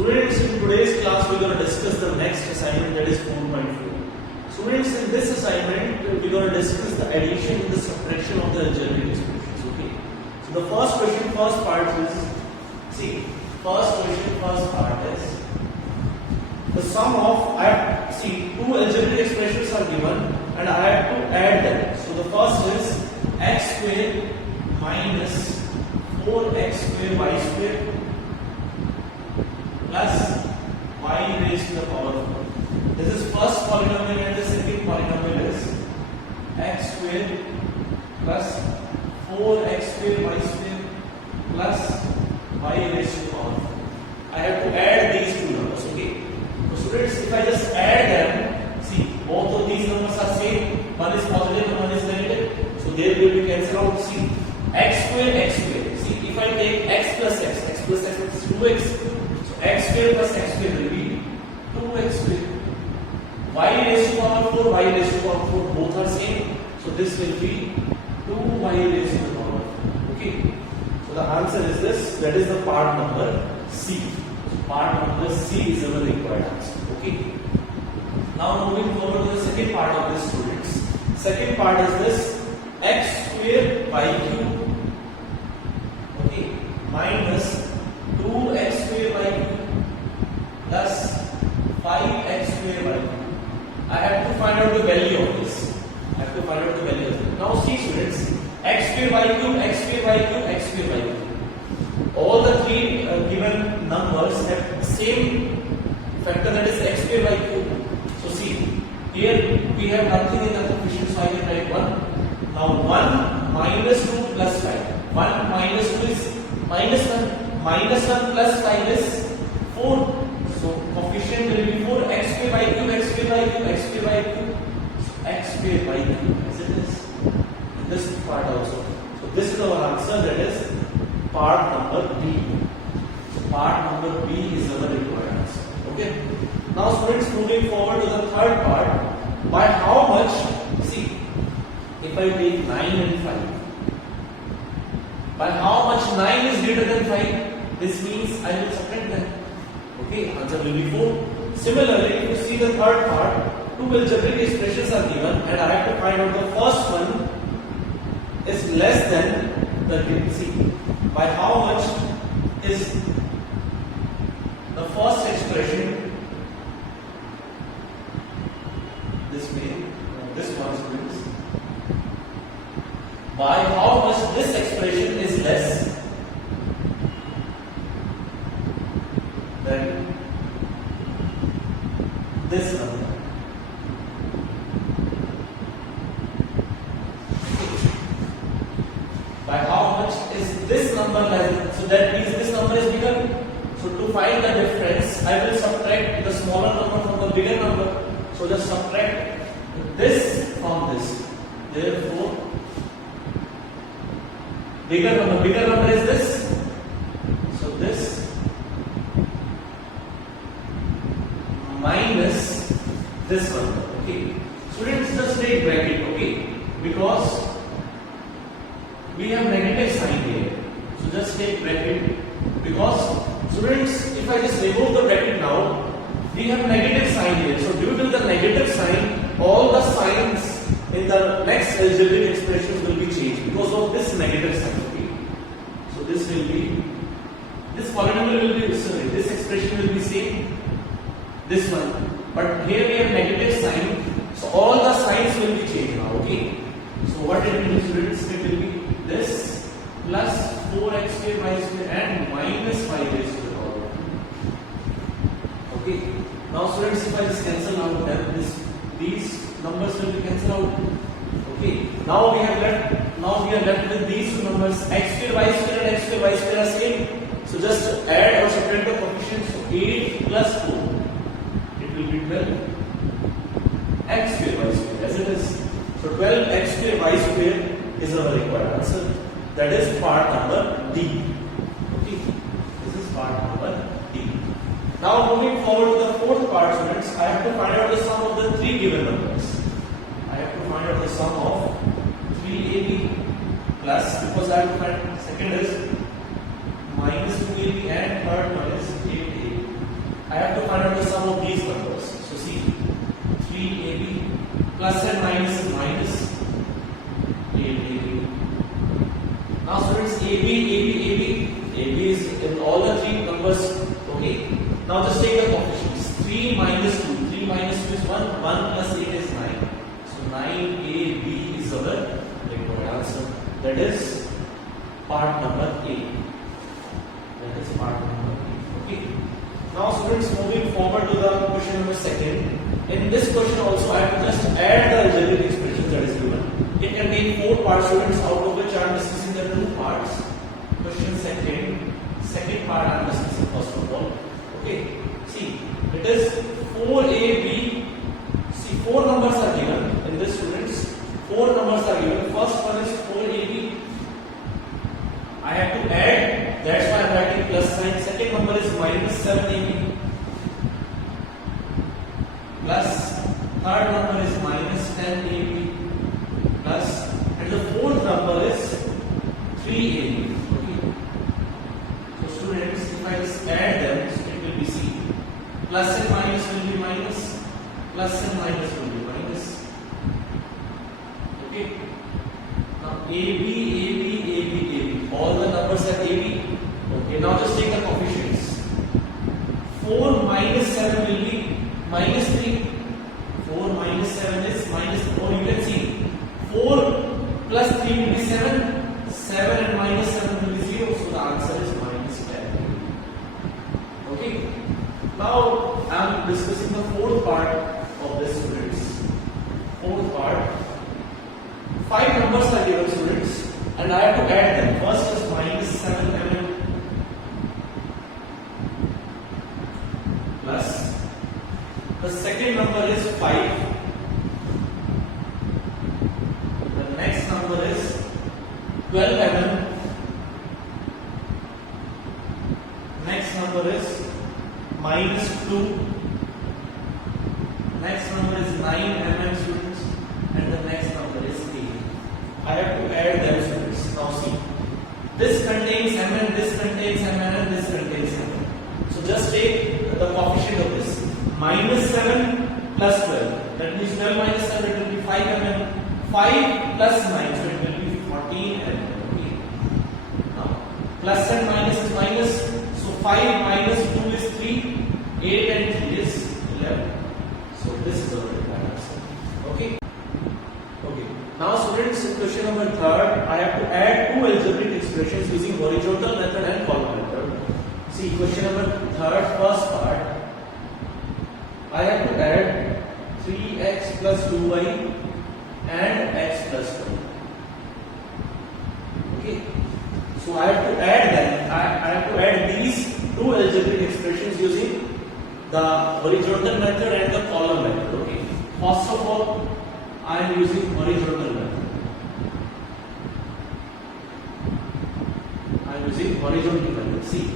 Students, in today's class we are going to discuss the next assignment, that is 4.4. Students, in this assignment we are going to discuss the addition and the subtraction of the algebraic expressions. Okay. So the first question, first part is, see, first part is the sum of, two algebraic expressions are given and I have to add them. So the first is x square minus 4x square y square plus y raised to the power 4. This is first polynomial and the second polynomial is x square plus 4x square y square plus y raised to the power 4. I have to add these two numbers. Okay. So students, if I just add them, see, both of these numbers are same. One is positive and one is negative. So they will be cancelled out. See, x square, x square. See, if I take x plus x is 2x. So x square plus x square will be 2x square. Y raised to power 4, y raised to power 4, both are same. So this will be 2y raised to the power 4. Okay. So the answer is this. That is the part number C. So part number C is our required answer. Okay. Now moving forward to the second part of this, students. Second part is this x square y cube, okay, minus 2x square y cube plus 5x square y cube. I have to find out the value of this. Now see, students, x square y cube, x square y cube, x square y cube. All the three given numbers have same factor, that is x square y cube. So see, here we have nothing in the coefficient, so I can write 1. Now 1 minus 2 plus 5. 1 minus 2 is minus 1. Minus 1 plus 5 is 4. So coefficient will be 4. X square y cube, x square y cube, x square y cube. So x square y cube, as it is in this part also. So this is our answer, that is part number B. So part number B is our required answer. Okay. Now students, moving forward to the third part. By how much, see, if I take 9 and 5, by how much 9 is greater than 5? This means I will subtract them. Okay, answer will be 4. Similarly, if you see the third part, two algebraic expressions are given and I have to find out the first one is less than the, see, by how much is the first expression, this one, students, by how much this expression is less than this number. By how much is this number less than, so that means this number is bigger. So to find the difference, I will subtract the smaller number from the bigger number. So just subtract this from this. Therefore, bigger number is this. So this minus this one. Okay. Students, just take bracket. Okay, because we have negative sign here. So just take bracket, because students, if I just remove the bracket now, we have negative sign here. So due to the negative sign, all the signs in the next algebraic expressions will be changed because of this negative sign. Okay. So this will be, this polynomial will be, sorry, this expression will be same, this one. But here we have negative sign, so all the signs will be changed now. Okay. So what it will be, students, it will be this plus 4x square y square and minus 5 raised to the power. Okay. Now students, if I just cancel out them, these numbers will be cancelled out. Okay. Now we are left with these two numbers, x square y square and x square y square are same. So just add or subtract the coefficients. So 8 plus 4, it will be 12 x square y square, as it is. So 12 x square y square is our required answer. That is part number D. Okay. This is part number D. Now moving forward to the fourth part, students, I have to find out the sum of the three given numbers. I have to find out the sum of 3ab plus, because I have to find, second is minus 2ab and third one is 8a. in all the three numbers. Okay, now just take the coefficients. 3 minus 2. 3 minus 2 is 1. 1 plus 8 is 9. So 9ab is our required answer. That is part number A. That is part number A. Okay. Now students, moving forward to the question number second. In this question also I have to just add the algebraic expressions that is given. It contains 4 parts, students, out of which I am discussing the 2 parts. Question second part I am discussing first of all. Okay. See, it is 4ab. See, 4 numbers are given in this, students. 4 numbers are given. First one is 4ab. I have to add, that's why I am writing plus sign. Second number is minus 7ab. Plus, third number is minus 10ab. Plus, and the fourth number is 3ab. Okay. So students, if I just add them, so it will be C. Plus and minus will be minus. Plus and minus will be minus. Okay. Now AB, AB, AB, AB. All the numbers are AB. Okay. Now just take the coefficients. 4 minus 7 will be minus 3. 4 minus 7 is minus 4. You can see 4 plus 3 will be 7. 7 and minus 7 will be 0. So the answer is minus 10. Okay. Now I am discussing the fourth part of this, students. Fourth part. 5 numbers are given, students, and I have to add them. First is minus 7 mm plus the second number is 5. The next number is 12 mm. Next number is minus 2. Next number is 9 mm, students, and the next number is 8. I have to add them, students. Now see, this contains mn, this contains mn, and this contains mn. So just take the coefficient of this. Minus 7 plus 12. That means 12 minus 7, it will be 5 mm. 5 plus 9, so it will be 14 mm. Okay. Now, plus and minus is minus. So 5 minus 2 is 3. 8 and 3 is 11. So this is our answer. Okay. Okay. Now students, in question number 3rd, I have to add 2 algebraic expressions using horizontal method and column method. See, question number 3rd, first part. I have to add 3x plus 2y and x plus 1. Okay. So I have to add them. I have to add these 2 algebraic expressions using the horizontal method and the column method. Okay. First of all, I am using horizontal method. I am using horizontal method. See,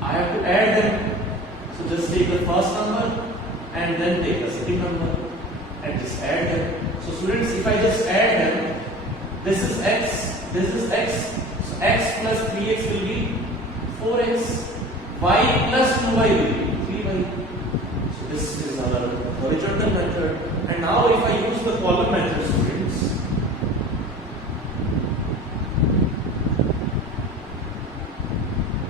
I have to add them. So just take the first number and then take the second number and just add them. So students, if I just add them, this is x, this is x. So x plus 3x will be 4x. Y plus 2y will be 3y. So this is our horizontal method. And now if I use the column method, students,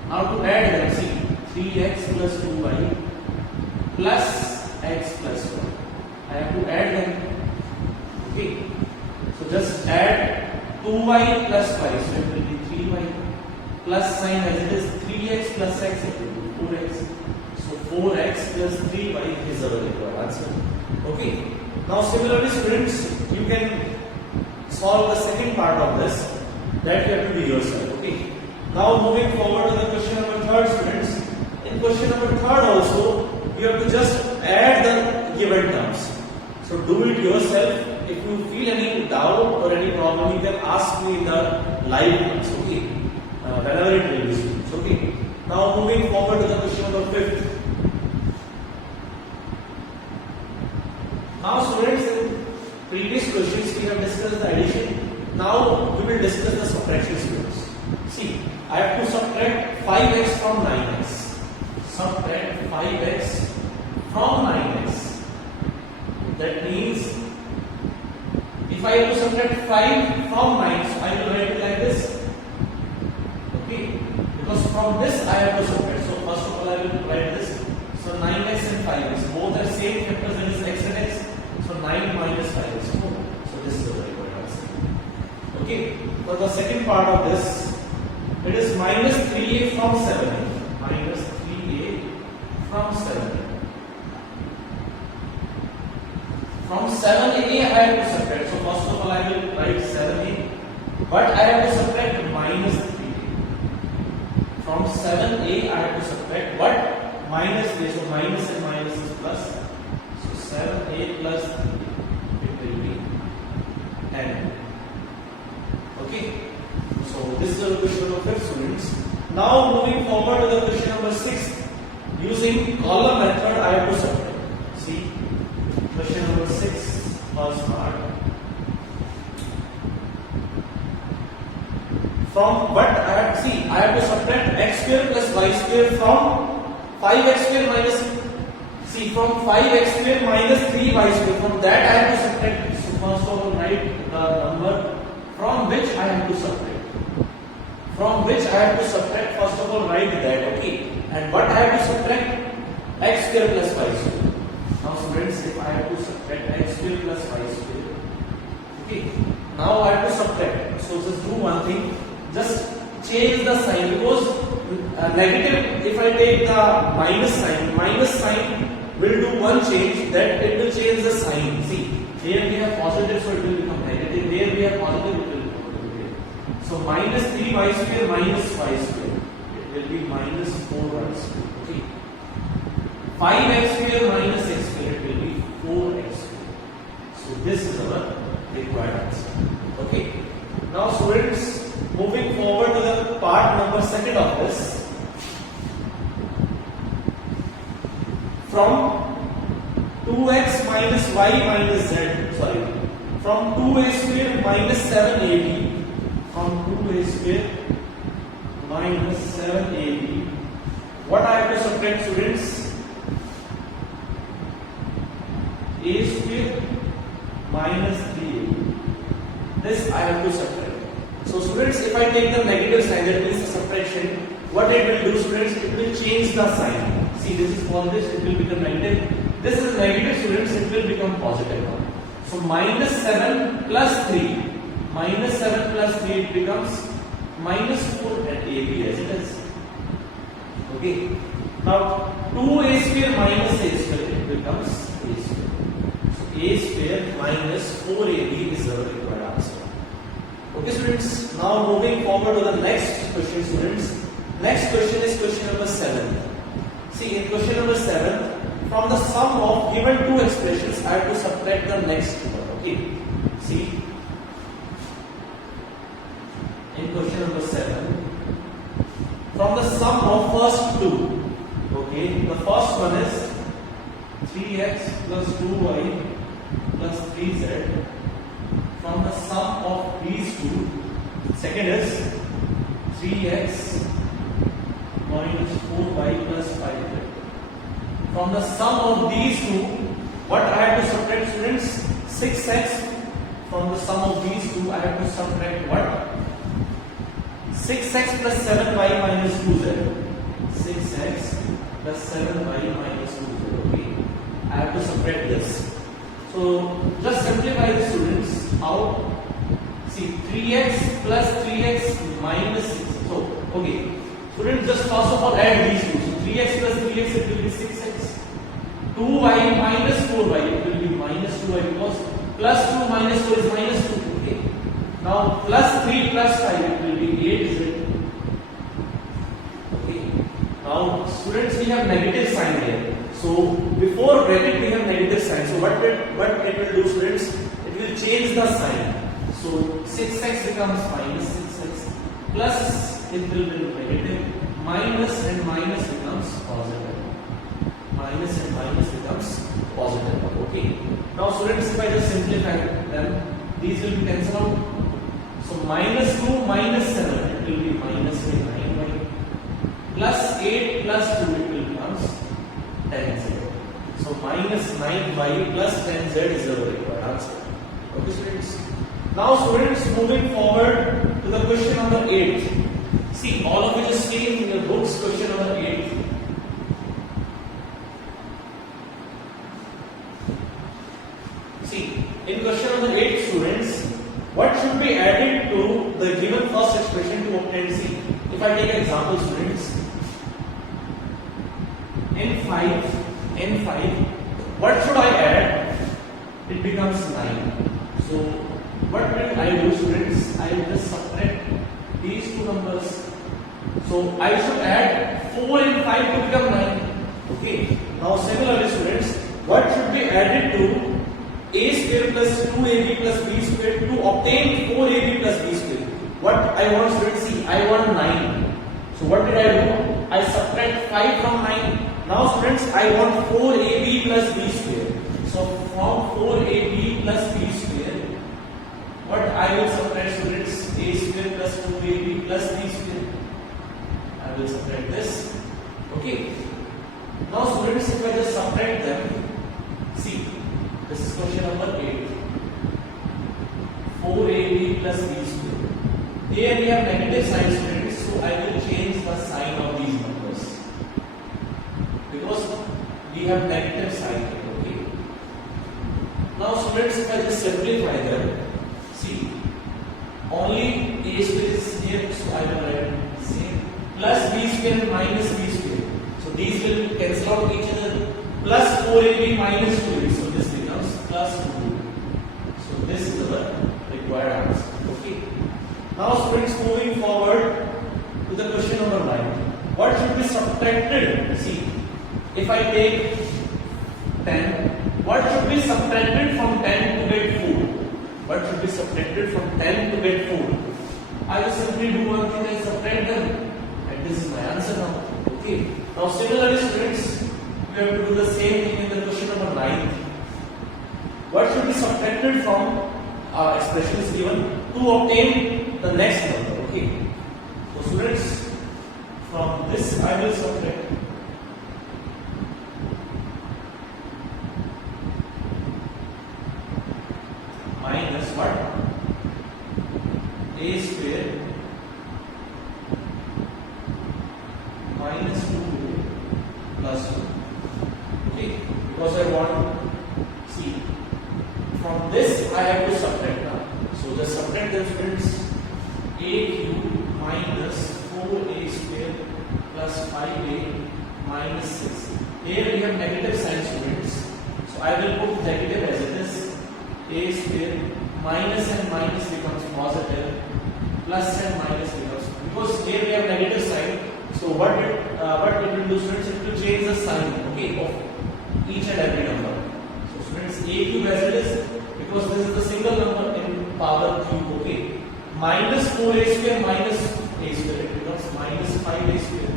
now to add them, see, 3x plus 2y plus x plus 1. I have to add them. Okay. So just add 2y plus 5. So it will be 3y plus sign as it is 3x plus x, it will be 4x. So 4x plus 3y is our required answer. Okay. Now similarly, students, you can solve the second part of this. That you have to do yourself. Okay. Now moving forward to the question number 3rd, students. In question number 3rd also, you have to just add the given terms. So do it yourself. If you feel any doubt or any problem, you can ask me in the live class. Okay. Whenever it will be, students. Okay. Now moving forward to the question number 5th. Now students, in previous questions we have discussed the addition. Now we will discuss the subtraction, students. See, I have to subtract 5x from 9x. Subtract 5x from 9x. That means if I have to subtract 5 from 9, so I will write it like this. Okay. because from this I have to subtract. So first of all I will write this. So 9x and 5x both are same factors, that is x and x. So 9 minus 5x 4. So this is the very good answer. Okay. For the second part of this, it is minus 3a from 7a. Minus 3a from 7a. From 7a I have to subtract. So first of all I will write 7a, but I have to subtract minus 3a. From 7a I have to subtract what? Minus 3. So minus and minus is plus. So 7a plus 3, it will be 10. Okay. So this is the question number 5, students. Now moving forward to the question number 6. Using column method I have to subtract. See, question number 6, first part. From what I have, see, I have to subtract x square plus y square from 5x square minus, see, from 5x square minus 3y square. From that I have to subtract. So first of all write the number from which I have to subtract. From which I have to subtract, first of all write that, okay. And what I have to subtract? X square plus y square. Now students, if I have to subtract x square plus y square, okay. Now I have to subtract. So just do one thing, just change the sign, because negative, if I take the minus sign will do one change, that it will change the sign. See, here we have positive, so it will become negative. Here we have positive, it will become negative. So minus 3y square minus y square, it will be minus 4y square. Okay. 5x square minus x square, it will be 4x square. So this is our required answer. Okay. Now students, moving forward to the part number 2 of this. From 2x minus y minus z, sorry, from 2a square minus 7ab, from 2a square minus 7ab, what I have to subtract, students? A square minus 3ab. This I have to subtract. So students, if I take the negative sign, that means the subtraction, what it will do, students? It will change the sign. See, this is positive, it will become negative. This is negative, students, it will become positive now. So minus 7 plus 3. Minus 7 plus 3, it becomes minus 4 at AB as it is. Okay. Now 2a square minus a square, it becomes a square. So a square minus 4ab is our required answer. Okay students, now moving forward to the next question, students. Next question is question number 7. See, in question number 7, from the sum of given two expressions, I have to subtract the next one. Okay. See, in question number 7, from the sum of first two, okay, the first one is 3x plus 2y plus 3z. From the sum of these two, second is 3x minus 4y plus 5z. From the sum of these two, what I have to subtract, students? 6x. From the sum of these two, I have to subtract what? 6x plus 7y minus 2z. 6x plus 7y minus 2z. Okay. I have to subtract this. So just simplify this, students. How? See, 3x plus 3x minus 6. So, okay. Students, just first of all add these two. So 3x plus 3x, it will be 6x. 2y minus 4y, it will be minus 2y, because plus 2 minus 4 is minus 2. Okay. Now plus 3 plus 5, it will be 8, is it? Okay. Now students, we have negative sign here. So before bracket we have negative sign. So what it will do, students? It will change the sign. So 6x becomes minus 6x, plus it will be negative, minus and minus becomes positive. Minus and minus becomes positive. Okay. Now students, if I just simplify them, these will be cancelled out. So minus 2 minus 7, it will be minus 9y, plus 8 plus 2, it will becomes 10z. So minus 9y plus 10z is the required answer. Okay students. Now students, moving forward to the question number 8. See, all of which is same in your books. Question number 8. See, in question number 8, students, what should be added to the given first expression to obtain C? If I take an example, students, n5, what should I add? It becomes 9. So, what will I do, students? I will just subtract these two numbers. So, I should add 4 and 5 to become 9. Okay. Now, similarly, students, what should be added to a square plus 2ab plus b square to obtain 4ab plus b square? What I want, students, see, I want 9. So, what did I do? I subtract 5 from 9. Now, students, I want 4ab plus b square. So, from 4ab plus b square, what I will subtract, students? A square plus 2ab plus b square. I will subtract this. Okay. Now, students, if I just subtract them, see, this is question number 8. 4ab plus b square. Here we have negative sign, students, so I will change the sign of these numbers because we have negative sign here. Okay. Now, students, if I just simplify them, see, only a square is here, so I will write same plus b square minus b square. So these will cancel out each other. Plus 4ab minus 2ab. So this becomes plus 2. So this is our required answer. Okay. Now, students, moving forward to the question number 9. What should be subtracted? See, if I take 10, what should be subtracted from 10 to get 4? What should be subtracted from 10 to get 4? I will simply do one thing, I subtract them, and this is my answer now. Okay. Now, similarly, students, we have to do the same thing in the question number 9. What should be subtracted from expression is given to obtain the next number? Okay. So, students, from this I will subtract minus what? A square minus 2 plus 2. Okay, because I want, see, from this I have to subtract now. So just subtract the students. A cube minus 4a square plus 5a minus 6. Here we have negative sign, students. So I will put negative as it is. A square minus and minus becomes positive, plus and minus becomes, because here we have negative sign. So what it will do, students? It will change the sign, okay, of each and every number. So, students, a cube as it is, because this is the single number in power cube. Okay, minus 4a square minus a square, it becomes minus 5a square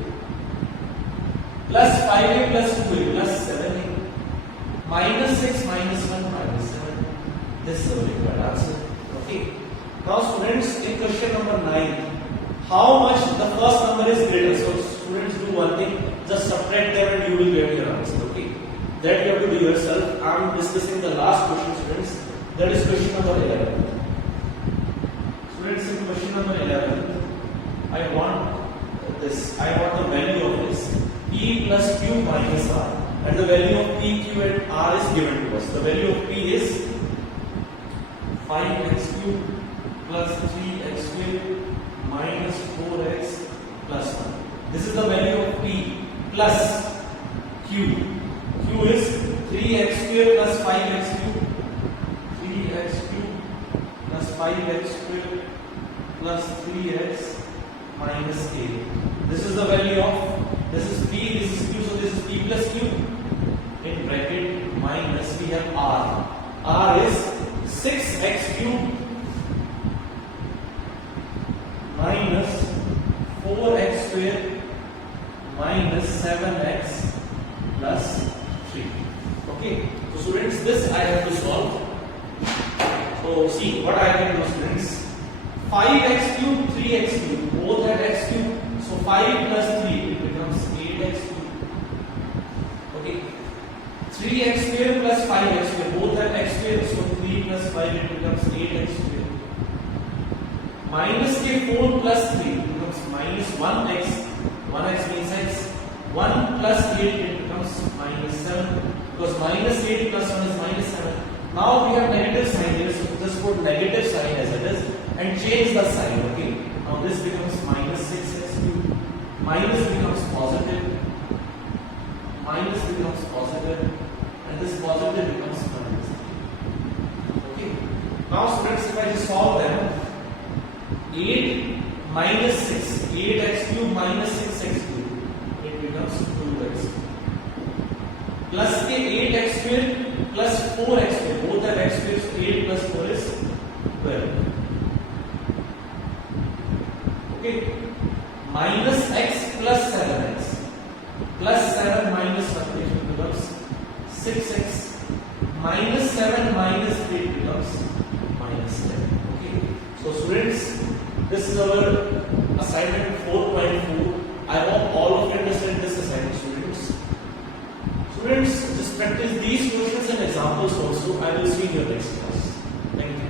plus 5a plus 2a plus 7a minus 6 minus 1 minus 7. This is the required answer. Okay. Now, students, in question number 9, how much the first number is greater? So, students, do one thing, just subtract them and you will get your answer. Okay. That you have to do yourself. I am discussing the last question, students. That is question number 11. Students, in question number 11, I want this. I want the value of this. P plus Q minus R. And the value of P, Q and R is given to us. The value of P is 5x cube plus 3x square minus 4x plus 1. This is the value of P plus Q. Q is 3x square plus 5x cube. 3x cube plus 5x square plus 3x minus a. This is the value of, this is P, this is Q, so this is P plus Q. In bracket minus we have R. R is 6x cube minus 4x square minus 7x plus 3. Okay, so students, this I have to solve. So see what I can do, students. 5x cube, 3x cube, both have x cube. So 5 plus 3 it becomes 8x cube. Okay, 3x square plus 5x square, both have x square. So 3 plus 5 it becomes 8x square. Minus के 4 plus 3 becomes minus 1x means x, 1 plus 8 it becomes minus 7, because minus 8 plus 1 is minus 7. Now we have negative sign here, so just put negative sign as it is and change the sign. Okay, now this becomes minus 6x cubed, minus becomes positive, minus becomes positive, and this positive becomes minus. Okay, now students, if I just solve them, 8 minus 6, 8x cube minus 6x cube, it becomes 2x. Plus के 8x square plus 4x square, both have x square, so 8 plus 4 is 12. Okay, minus x plus 7x, plus 7 minus 1, it becomes 6x, minus 7 minus 8 becomes minus 10. Okay, so students, this is our assignment 4.4. I hope all of you understand this assignment, students. Students, just practice these questions and examples also. I will see you in your next class. Thank you.